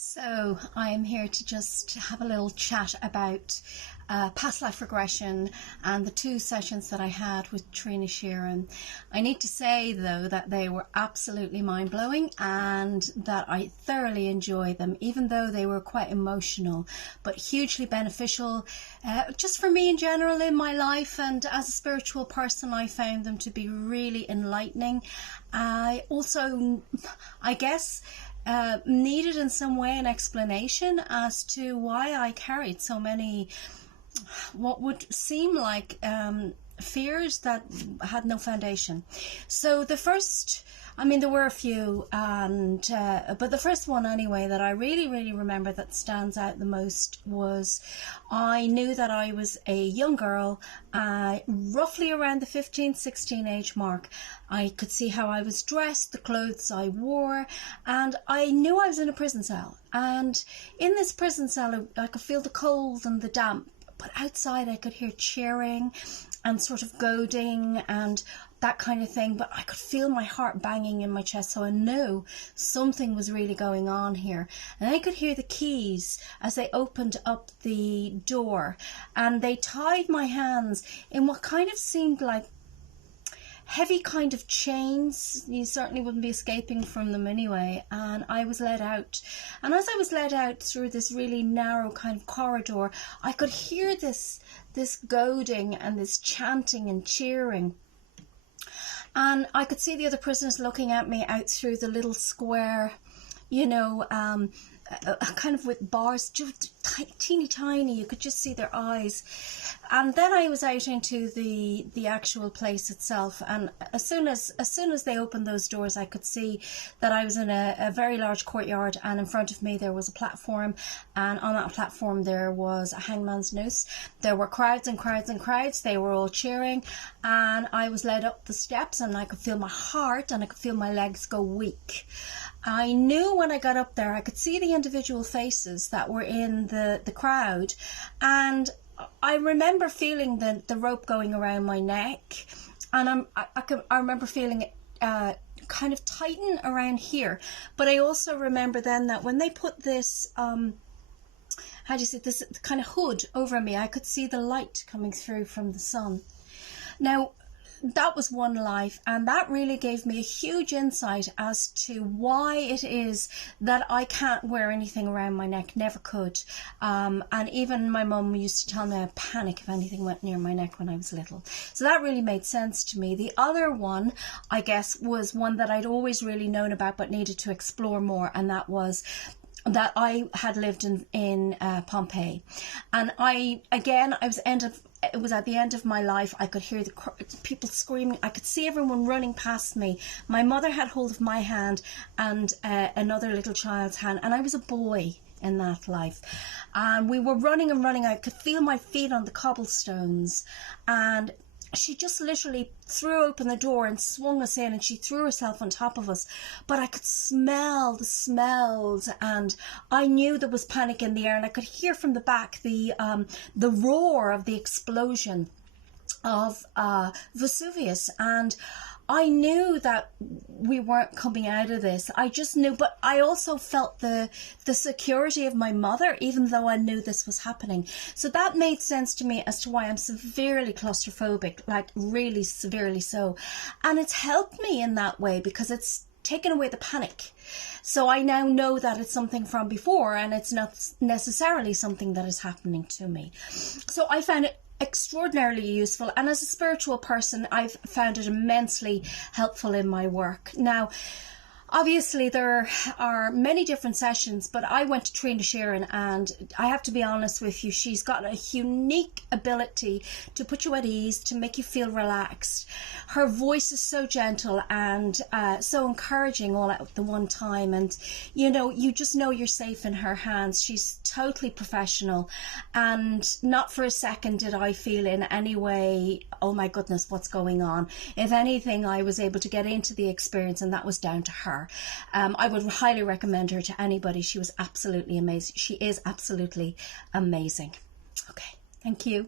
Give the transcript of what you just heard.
So I am here to just have a little chat about past life regression and the two sessions that I had with Trina Sheeran. I need to say though that they were absolutely mind-blowing and that I thoroughly enjoyed them, even though they were quite emotional, but hugely beneficial just for me in general in my life, and as a spiritual person I found them to be really enlightening. I also, I guess, needed in some way an explanation as to why I carried so many what would seem like fears that had no foundation. So the first, I mean there were a few, and but the first one anyway that I really remember that stands out the most was I knew that I was a young girl, roughly around the 15-16 age mark. I could see how I was dressed, the clothes I wore, and I knew I was in a prison cell. And in this prison cell I could feel the cold and the damp, but outside I could hear cheering and sort of goading and that kind of thing, but I could feel my heart banging in my chest, so I knew something was really going on here. And I could hear the keys as they opened up the door, and they tied my hands in what kind of seemed like heavy kind of chains. You certainly wouldn't be escaping from them anyway. And I was led out, and as I was led out through this really narrow kind of corridor, I could hear this goading and this chanting and cheering, and I could see the other prisoners looking at me out through the little square, you know, kind of with bars, just teeny tiny, you could just see their eyes. And then I was out into the actual place itself, and as soon as they opened those doors, I could see that I was in a very large courtyard, and in front of me there was a platform, and on that platform there was a hangman's noose. There were crowds and crowds and crowds, they were all cheering, and I was led up the steps, and I could feel my heart and I could feel my legs go weak. I knew when I got up there I could see the individual faces that were in the crowd, and I remember feeling the rope going around my neck, and I remember feeling it kind of tighten around here. But I also remember then that when they put this how do you say, this kind of hood over me, I could see the light coming through from the sun. Now that was one life, and that really gave me a huge insight as to why it is that I can't wear anything around my neck, never could. And even my mum used to tell me I'd panic if anything went near my neck when I was little. So that really made sense to me. The other one, I guess, was one that I'd always really known about but needed to explore more, and that was that I had lived in Pompeii. And it was at the end of my life. I could hear the people screaming. I could see everyone running past me. My mother had hold of my hand and another little child's hand, and I was a boy in that life. And we were running and running. I could feel my feet on the cobblestones, and she just literally threw open the door and swung us in, and she threw herself on top of us. But I could smell the smells, and I knew there was panic in the air, and I could hear from the back the roar of the explosion of Vesuvius. And I knew that we weren't coming out of this. I just knew, but I also felt the security of my mother, even though I knew this was happening. So that made sense to me as to why I'm severely claustrophobic, like really severely so. And it's helped me in that way because it's taken away the panic. So I now know that it's something from before, and it's not necessarily something that is happening to me. So I found it extraordinarily useful, and as a spiritual person I've found it immensely helpful in my work. Now obviously there are many different sessions, but I went to Trina Sheeran, and I have to be honest with you, she's got a unique ability to put you at ease, to make you feel relaxed. Her voice is so gentle and so encouraging all at the one time, and you know, you just know you're safe in her hands. She's totally professional, and not for a second did I feel in any way, oh my goodness, what's going on. If anything, I was able to get into the experience, and that was down to her. I would highly recommend her to anybody. She was absolutely amazing. She is absolutely amazing. Okay, thank you.